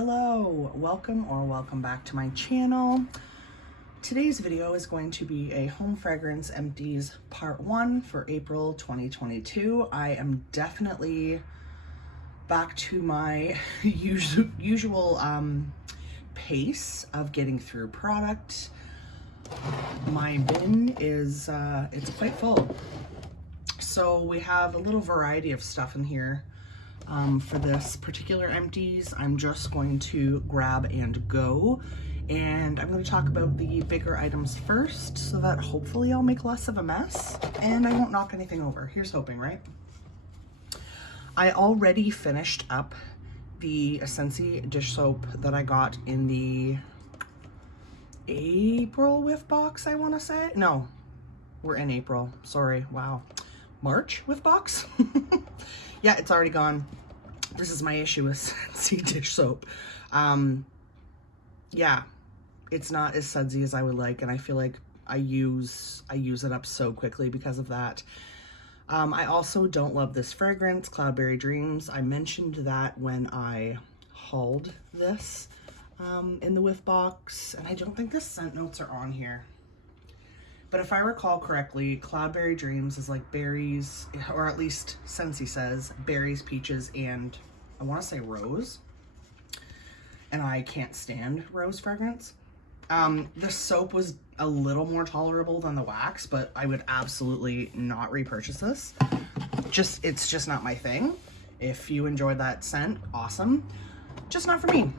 Hello, welcome back to my channel. Today's video is going to be a home fragrance empties part 1 for April 2022. I am definitely back to my usual pace of getting through product. My bin is it's quite full. So we have a little variety of stuff in here. For this particular empties, I'm just going to grab and go, and I'm going to talk about the bigger items first so that hopefully I'll make less of a mess and I won't knock anything over. Here's hoping, right? I already finished up the Scentsy dish soap that I got in the April whiff box, I want to say. No, we're in April. Sorry. Wow. March whiff box? Yeah, it's already gone. This is my issue with Scentsy dish soap. Yeah, it's not as sudsy as I would like, and I feel like I use it up so quickly because of that. I also don't love this fragrance, Cloudberry Dreams. I mentioned that when I hauled this in the whiff box, and I don't think the scent notes are on here. But if I recall correctly, Cloudberry Dreams is like berries, or at least Scentsy says, berries, peaches, and I want to say rose. And I can't stand rose fragrance. The soap was a little more tolerable than the wax, but I would absolutely not repurchase this. It's just not my thing. If you enjoyed that scent, awesome. Just not for me.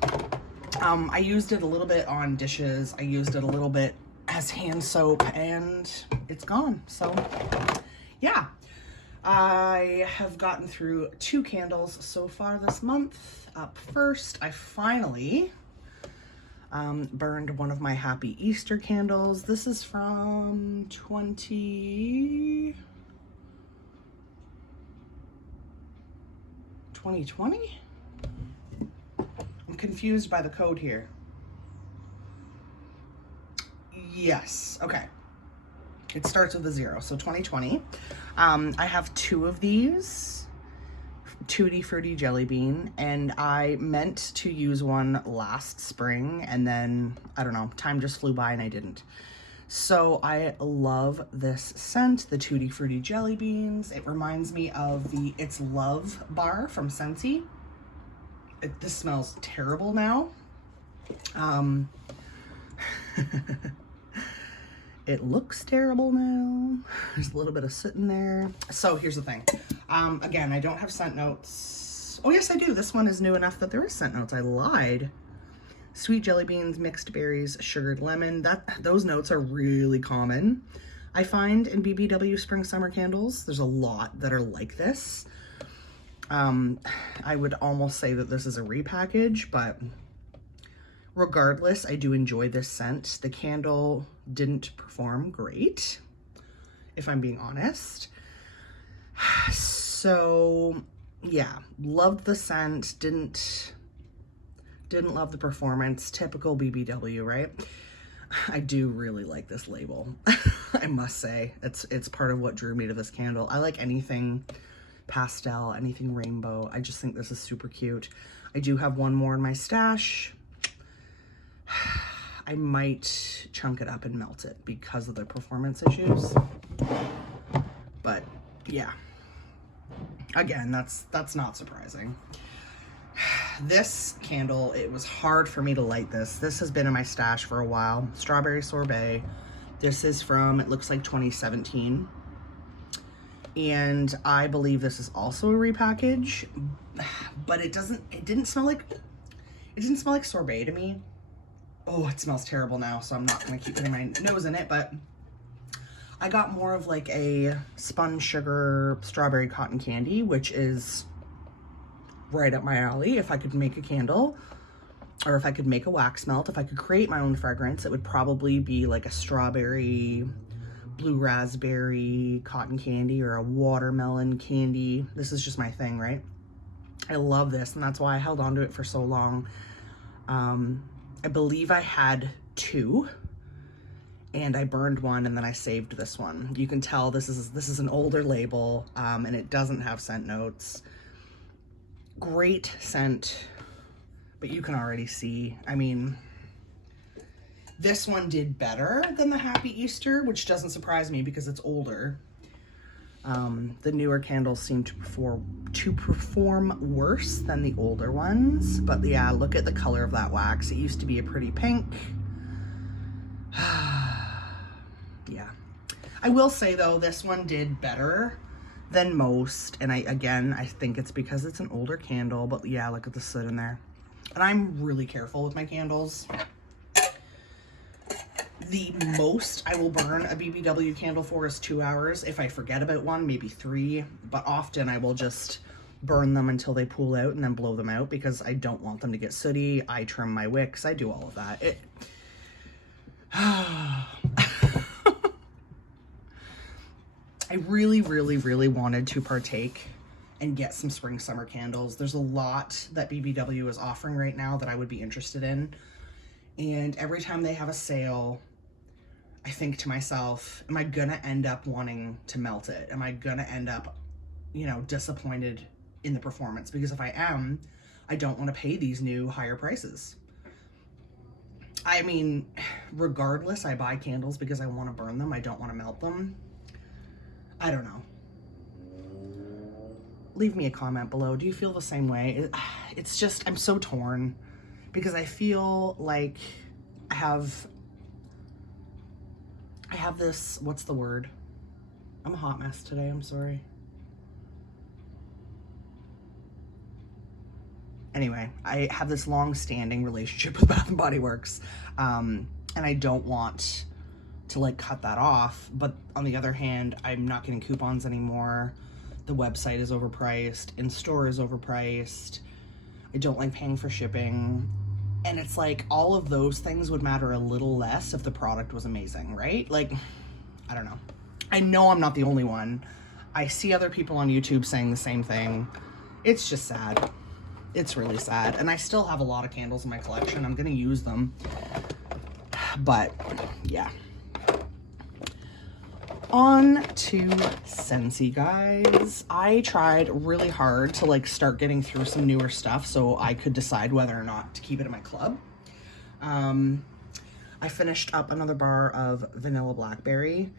I used it a little bit on dishes. I used it a little bit as hand soap, and it's gone. So yeah, I have gotten through 2 candles so far this month. Up first, I finally burned one of my Happy Easter candles. This is from 2020. I'm confused by the code here. Yes, okay. It starts with a 0, so 2020. I have 2 of these, Tutti Frutti Jelly Bean, and I meant to use one last spring, and then, I don't know, time just flew by and I didn't. So I love this scent, the Tutti Frutti Jelly Beans. It reminds me of the It's Love bar from Scentsy. This smells terrible now. It looks terrible now. There's a little bit of soot in there. So here's the thing. Again, I don't have scent notes. Oh yes, I do. This one is new enough that there is scent notes. I lied. Sweet jelly beans, mixed berries, sugared lemon. Those notes are really common. I find in BBW spring summer candles, there's a lot that are like this. I would almost say that this is a repackage, but regardless, I do enjoy this scent. The candle didn't perform great, if I'm being honest. So yeah, loved the scent, didn't love the performance. Typical BBW, right? I do really like this label. I must say, it's part of what drew me to this candle. I like anything pastel, anything rainbow. I just think this is super cute. I do have one more in my stash. I might chunk it up and melt it because of the performance issues. But yeah, again, that's not surprising. This candle, it was hard for me to light this. This has been in my stash for a while. Strawberry Sorbet. This is from, it looks like 2017. And I believe this is also a repackage, but it didn't smell like Sorbet to me. Oh, it smells terrible now, so I'm not gonna keep putting my nose in it, but I got more of like a spun sugar strawberry cotton candy, which is right up my alley. If I could make a candle, or if I could make a wax melt, if I could create my own fragrance, it would probably be like a strawberry, blue raspberry cotton candy, or a watermelon candy. This is just my thing, right? I love this, and that's why I held on to it for so long. I believe I had 2, and I burned one, and then I saved this one. You can tell this is an older label, and it doesn't have scent notes. Great scent, but you can already see, I mean, this one did better than the Happy Easter, which doesn't surprise me because it's older. The newer candles seem to perform worse than the older ones, but yeah, look at the color of that wax. It used to be a pretty pink. Yeah. I will say though, this one did better than most, and I think it's because it's an older candle, but yeah, look at the soot in there. And I'm really careful with my candles. The most I will burn a BBW candle for is 2 hours. If I forget about one, maybe 3, but often I will just burn them until they pool out and then blow them out because I don't want them to get sooty. I trim my wicks. I do all of that. I really, really, really wanted to partake and get some spring summer candles. There's a lot that BBW is offering right now that I would be interested in. And every time they have a sale, I think to myself, am I gonna end up wanting to melt it? Am I gonna end up, you know, disappointed in the performance? Because if I am, I don't want to pay these new higher prices. I mean, regardless, I buy candles because I want to burn them. I don't want to melt them. I don't know. Leave me a comment below. Do you feel the same way? It's just, I'm so torn because I feel like I have this, what's the word? I'm a hot mess today, I'm sorry. Anyway, I have this long-standing relationship with Bath & Body Works, and I don't want to like cut that off, but on the other hand, I'm not getting coupons anymore. The website is overpriced, in-store is overpriced. I don't like paying for shipping. And it's like all of those things would matter a little less if the product was amazing, right? Like, I don't know. I know I'm not the only one. I see other people on YouTube saying the same thing. It's just sad. It's really sad. And I still have a lot of candles in my collection. I'm gonna use them. But yeah. On to Scentsy, guys. I tried really hard to like start getting through some newer stuff so I could decide whether or not to keep it in my club. I finished up another bar of Vanilla Blackberry.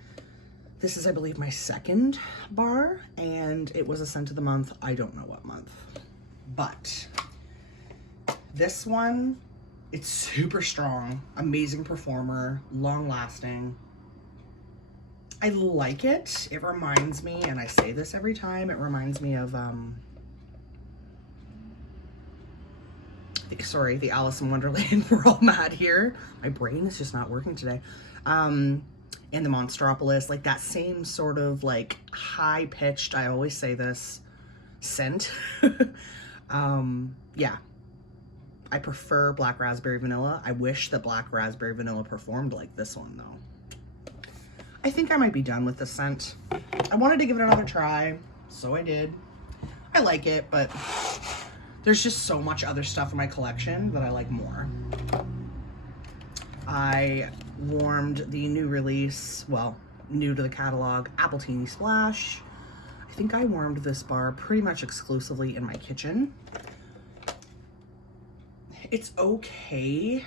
This is, I believe, my second bar, and it was a scent of the month. I don't know what month, but this one, it's super strong, amazing performer, long lasting. I like it. It reminds me, and I say this every time, it reminds me of, sorry, the Alice in Wonderland. We're all mad here. My brain is just not working today. And the Monstropolis, like that same sort of like high pitched, I always say this, scent. Yeah. I prefer Black Raspberry Vanilla. I wish that Black Raspberry Vanilla performed like this one though. I think I might be done with this scent. I wanted to give it another try, so I did. I like it, but there's just so much other stuff in my collection that I like more. I warmed the new release, well, new to the catalog, Appletini Splash. I think I warmed this bar pretty much exclusively in my kitchen. It's okay,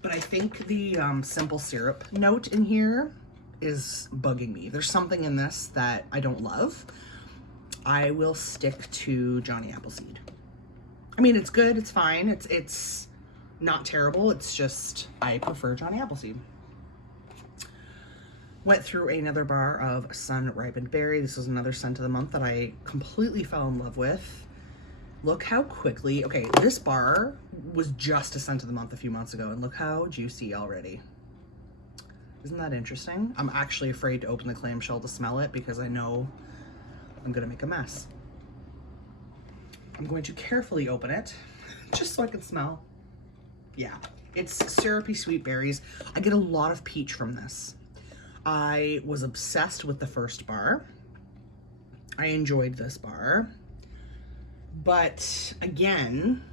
but I think the simple syrup note in here is bugging me. There's something in this that I don't love. I will stick to Johnny Appleseed. I mean, it's good, it's fine, it's not terrible, it's just, I prefer Johnny Appleseed. Went through another bar of Sun Ripened Berry. This was another scent of the month that I completely fell in love with. Look how quickly, okay, this bar was just a scent of the month a few months ago, and look how juicy already. Isn't that interesting? I'm actually afraid to open the clamshell to smell it because I know I'm gonna make a mess. I'm going to carefully open it just so I can smell. Yeah, it's syrupy sweet berries. I get a lot of peach from this. I was obsessed with the first bar. I enjoyed this bar. But again,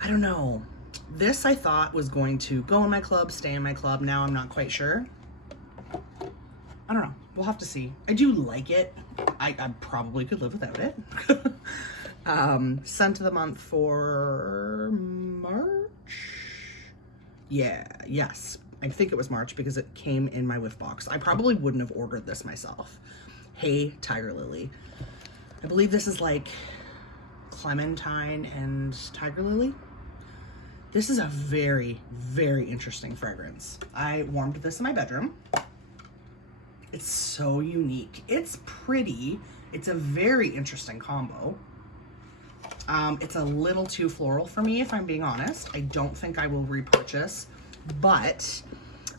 I don't know. This I thought was going to go in my club, stay in my club. Now I'm not quite sure. I don't know. We'll have to see. I do like it. I probably could live without it. Scent of the month for March. Yes. I think it was March because it came in my whiff box. I probably wouldn't have ordered this myself. Hey, Tiger Lily. I believe this is like clementine and tiger lily. This is a very, very interesting fragrance. I warmed this in my bedroom. It's so unique. It's pretty. It's a very interesting combo. It's a little too floral for me, if I'm being honest. I don't think I will repurchase, but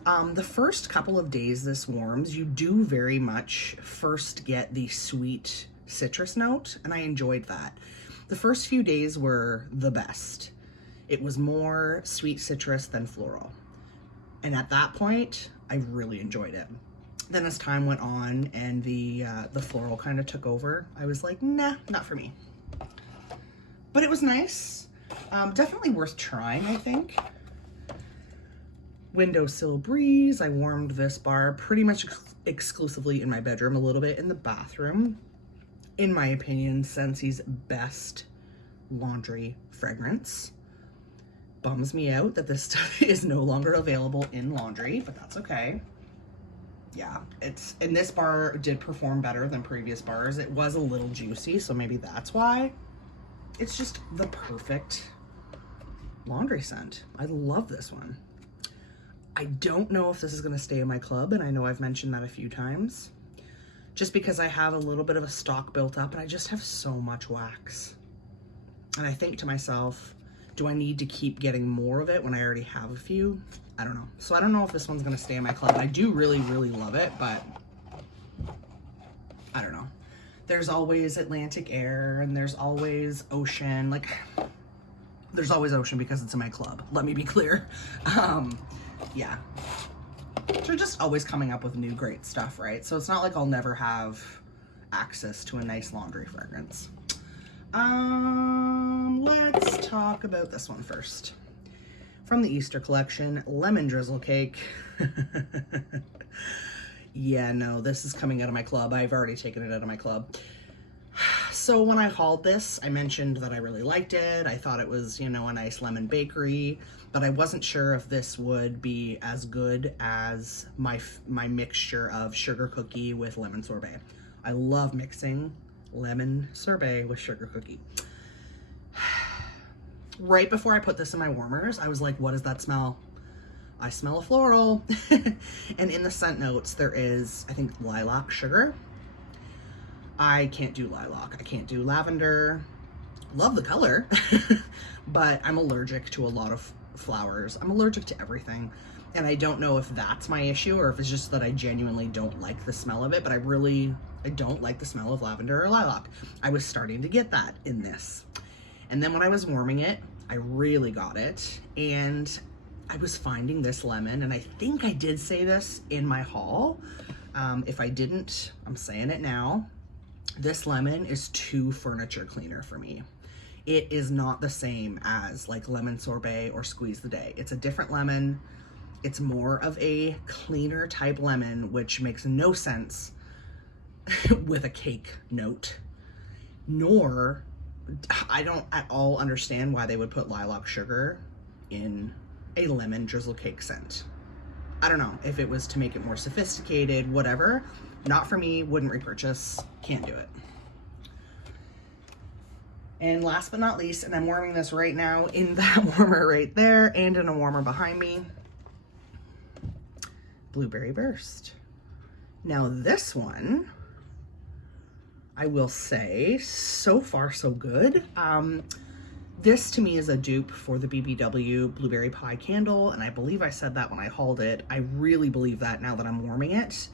the first couple of days this warms, you do very much first get the sweet citrus note, and I enjoyed that. The first few days were the best. It was more sweet citrus than floral. And at that point, I really enjoyed it. Then as time went on and the floral kind of took over, I was like, nah, not for me. But it was nice. Definitely worth trying, I think. Windowsill Breeze. I warmed this bar pretty much exclusively in my bedroom, a little bit in the bathroom. In my opinion, Scentsy's best laundry fragrance. Bums me out that this stuff is no longer available in laundry, but that's okay. Yeah, and this bar did perform better than previous bars. It was a little juicy, so maybe that's why. It's just the perfect laundry scent. I love this one. I don't know if this is gonna stay in my club, and I know I've mentioned that a few times, just because I have a little bit of a stock built up and I just have so much wax. And I think to myself, do I need to keep getting more of it when I already have a few? I don't know. So I don't know if this one's gonna stay in my club. I do really, really love it, but I don't know. There's always Atlantic Air and there's always Ocean. Like, there's always Ocean because it's in my club. Let me be clear. Yeah. They're just always coming up with new great stuff, right? So it's not like I'll never have access to a nice laundry fragrance. Let's talk about this one first. From the Easter collection, Lemon Drizzle Cake. Yeah, no, this is coming out of my club. I've already taken it out of my club. So when I hauled this, I mentioned that I really liked it. I thought it was, you know, a nice lemon bakery, but I wasn't sure if this would be as good as my mixture of sugar cookie with lemon sorbet. I love mixing lemon sorbet with sugar cookie. Right before I put this in my warmers, I was like, what does that smell? I smell a floral. And in the scent notes, there is, I think, lilac sugar. I can't do lilac. I can't do lavender. Love the color, but I'm allergic to a lot of flowers. I'm allergic to everything. And I don't know if that's my issue or if it's just that I genuinely don't like the smell of it, but I don't like the smell of lavender or lilac. I was starting to get that in this. And then when I was warming it, I really got it. And I was finding this lemon, and I think I did say this in my haul. If I didn't, I'm saying it now. This lemon is too furniture cleaner for me. It is not the same as like lemon sorbet or squeeze the day. It's a different lemon. It's more of a cleaner type lemon, which makes no sense with a cake note. Nor, I don't at all understand why they would put lilac sugar in a lemon drizzle cake scent. I don't know if it was to make it more sophisticated, whatever. Not for me, wouldn't repurchase, can't do it. And last but not least, and I'm warming this right now in that warmer right there and in a warmer behind me, Blueberry Burst. Now this one, I will say, so far so good. This to me is a dupe for the BBW Blueberry Pie Candle, and I believe I said that when I hauled it. I really believe that now that I'm warming it.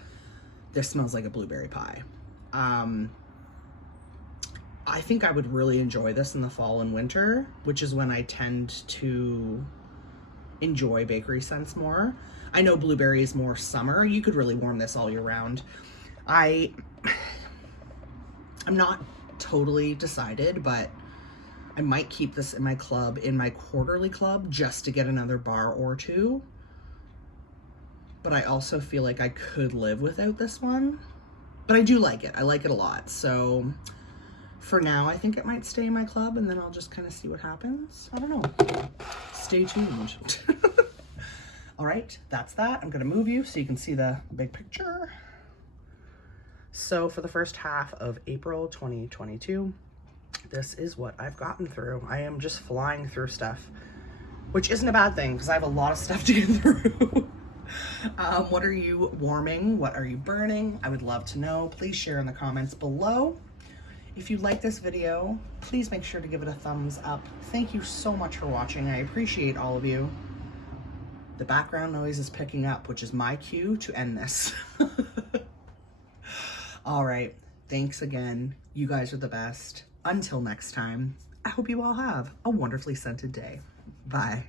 This smells like a blueberry pie. I think I would really enjoy this in the fall and winter, which is when I tend to enjoy bakery scents more. I know blueberry is more summer. You could really warm this all year round. I'm not totally decided, but I might keep this in my club, in my quarterly club, just to get another bar or two. But I also feel like I could live without this one. But I do like it. I like it a lot. So For now, I think it might stay in my club, and then I'll just kind of see what happens. I don't know. Stay tuned. All right, that's that. I'm gonna move you so you can see the big picture. So for the first half of April 2022, this is what I've gotten through. I am just flying through stuff, which isn't a bad thing because I have a lot of stuff to get through. What are you warming? What are you burning? I would love to know. Please share in the comments below. If you like this video, please make sure to give it a thumbs up. Thank you so much for watching. I appreciate all of you. The background noise is picking up, which is my cue to end this. All right, thanks again. You guys are the best. Until next time, I hope you all have a wonderfully scented day. Bye.